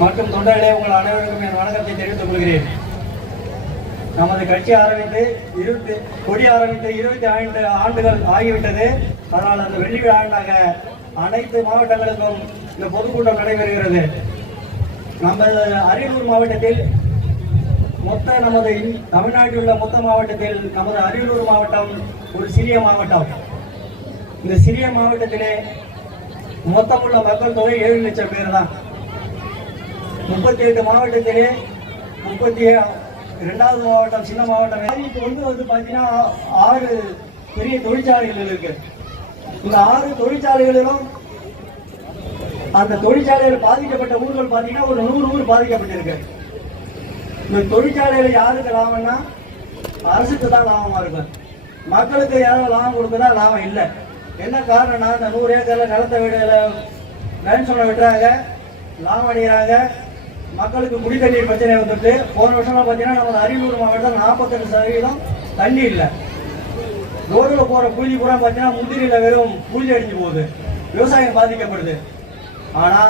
மற்றும் தொண்டர்களே, உங்கள் அனைவருக்கும் என் வணக்கத்தை தெரிவித்துக் கொள்கிறேன். நமது கட்சி கொடி ஆரம்பித்து 25 ஆண்டுகள் ஆகிவிட்டது. அதனால் அந்த வெள்ளி விழா ஆண்டாக அனைத்து மாவட்டங்களுக்கும் இந்த பொதுக்கூட்டம் நடைபெறுகிறது. நமது அரியலூர் மாவட்டத்தில் நமது தமிழ்நாட்டில் உள்ள மொத்த மாவட்டத்தில் நமது அரியலூர் மாவட்டம் ஒரு சிறிய மாவட்டம். இந்த சிறிய மாவட்டத்திலே மொத்தமுள்ள மக்கள் தொகை 7 லட்சம் பேர் தான். 38 மாவட்டத்திலே 32வது மாவட்டம் சின்ன மாவட்டம். இப்போ வந்து பார்த்தீங்கன்னா 6 பெரிய தொழிற்சாலைகள் இருக்கு. இந்த 6 தொழிற்சாலைகளிலும் அந்த தொழிற்சாலைகள் பாதிக்கப்பட்ட ஊர்கள் பார்த்தீங்கன்னா ஒரு 100 ஊர் பாதிக்கப்பட்டிருக்கு. இந்த தொழிற்சாலைகள் யாருக்கு லாபம்னா அரசுக்கு தான் லாபமா இருக்கும். மக்களுக்கு யாரும் லாபம் கொடுக்கதான் லாபம் இல்லை. என்ன காரணம்னா இந்த 100 ஏக்கர்ல நிலத்தை லைன்ஸோட விட்டுறாங்க, லாபம் அடைகிறாங்க. மக்களுக்கு குடித்தண்ணீர் பிரச்சனை வந்துட்டு போன வருஷம்லாம் பார்த்தீங்கன்னா நம்ம அரியலூர் மாவட்டம் 42% தண்ணி இல்லை. ரோடுல போற கூலி கூட பார்த்தீங்கன்னா முந்திரியில வெறும் கூலி அடிஞ்சு போகுது, விவசாயம் பாதிக்கப்படுது. ஆனா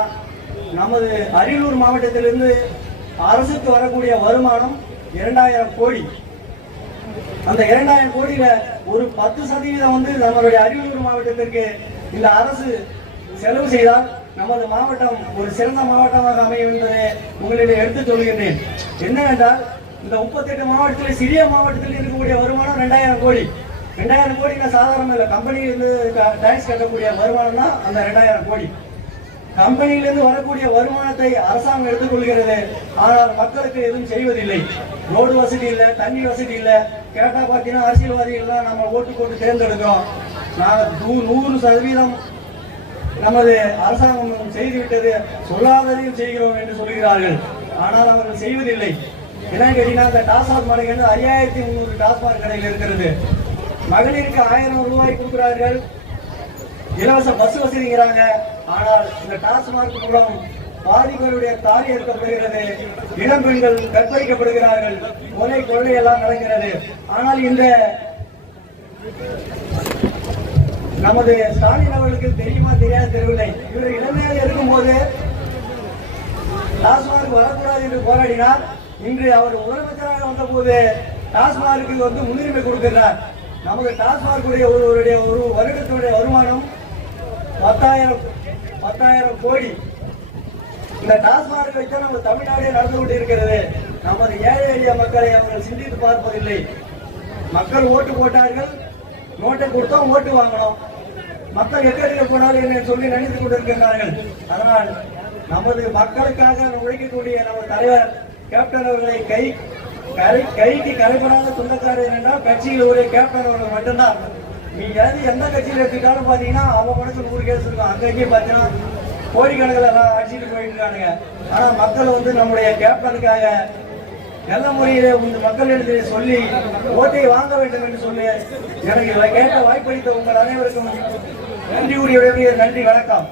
நமது அரியலூர் மாவட்டத்திலிருந்து அரசுக்கு வரக்கூடிய வருமானம் 2000 கோடி. அந்த 2000 கோடியில ஒரு 10% வந்து நம்மளுடைய அரியலூர் மாவட்டத்திற்கு இந்த அரசு செலவு செய்தால் நமது மாவட்டம் ஒரு சிறந்த மாவட்டமாக அமையும் என்பதை உங்களிடம் எடுத்து சொல்கின்றேன். என்னவென்றால் இந்த 38 மாவட்டத்தில் சிறிய மாவட்டத்தில் இருக்கக்கூடிய வருமானம் 2000 கோடி. 2000 கோடி சாதாரண இல்லை. கம்பெனியிலிருந்து டாக்ஸ் கட்டக்கூடிய வருமானம் தான் அந்த 2000 கோடி. கம்பெனியிலிருந்து வரக்கூடிய வருமானத்தை அரசாங்கம் எடுத்துக்கொள்கிறது. ஆனால் மக்களுக்கு எதுவும் செய்வதில்லை. ரோடு வசதி இல்லை, தண்ணி வசதி இல்லை. கேட்டா பார்த்தீங்கன்னா அரசியல்வாதிகள் தான் நம்ம ஓட்டு போட்டு தேர்ந்தெடுக்கிறோம். நாங்கள் 100% நமது அரசாங்கம் செய்துவிட்டது, சொல்லாததையும் செய்கிறோம் என்று சொல்கிறார்கள். ஆனால் அவர்கள் செய்வதில்லை. என்ன கேட்டீங்கன்னா இந்த டாஸ்மாக் மடங்கு 5300 டாஸ்மாக் கடையில் இருக்கிறது. மகளிருக்கு 1000 ரூபாய் கொடுக்கிறார்கள், இலவச பஸ் வசதிங்கிறாங்க. ஆனால் இந்த டாஸ்மாக் மூலம் பாதி பேருடைய தாலி ஏற்கப்படுகிறது, இளம் பெண்கள் கற்பழிக்கப்படுகிறார்கள், கொலை கொள்ளை எல்லாம் நடக்கிறது. ஆனால் இந்த நமது ஸ்டாலின் அவர்களுக்கு தெரியுமா தெரியாது தெரியவில்லை. இவர் இளமையாக இருக்கும் போது டாஸ்மாக் வரக்கூடாது என்று போராடினார். இன்று அவர் முதலமைச்சராக வந்த போது டாஸ்மாக்கு வந்து முன்னுரிமை கொடுக்கிறார். நமது டாஸ்மாக் ஒரு வருடத்தினுடைய வருமானம் 10,000 கோடி. இந்த டாஸ்மாக் வைத்து நம்ம தமிழ்நாடே நடந்து கொண்டு இருக்கிறது. நமது ஏழை எளிய மக்களை அவர்கள் சிந்தித்து பார்ப்பதில்லை. மக்கள் ஓட்டு போட்டார்கள், நோட்டை கொடுத்தோம், ஓட்டு வாங்கணும். மக்கள் எக்கடிக்க போனாலும் என்ன சொல்லி நினைத்துக் கொண்டிருக்கிறார்கள். அதனால் நமது மக்களுக்காக உழைக்கக்கூடிய நமது தலைவர் கேப்டன் அவர்களை கைக்கு கரைபடாத சொந்தக்காரர் என்றால் கட்சியில் ஒரு கேப்டன் அவர்கள் மட்டும்தான். நீங்க எந்த கட்சியில் எடுத்துக்கிட்டாலும் பாத்தீங்கன்னா அவங்க மனசு 100 கேஸ் இருக்கும். அங்கேயே பாத்தீங்கன்னா கோடிக்கணக்கில் எல்லாம் அடிச்சுட்டு போயிட்டு இருக்கானுங்க. ஆனா மக்கள் வந்து நம்முடைய கேப்டனுக்காக நல்ல முறையிலே மக்களிடத்தில் சொல்லி ஓட்டை வாங்க வேண்டும் என்று சொல்லி எனக்கு கேட்ட வாய்ப்பளித்த உங்கள் அனைவருக்கும் நன்றி கூறிய நன்றி, வணக்கம்.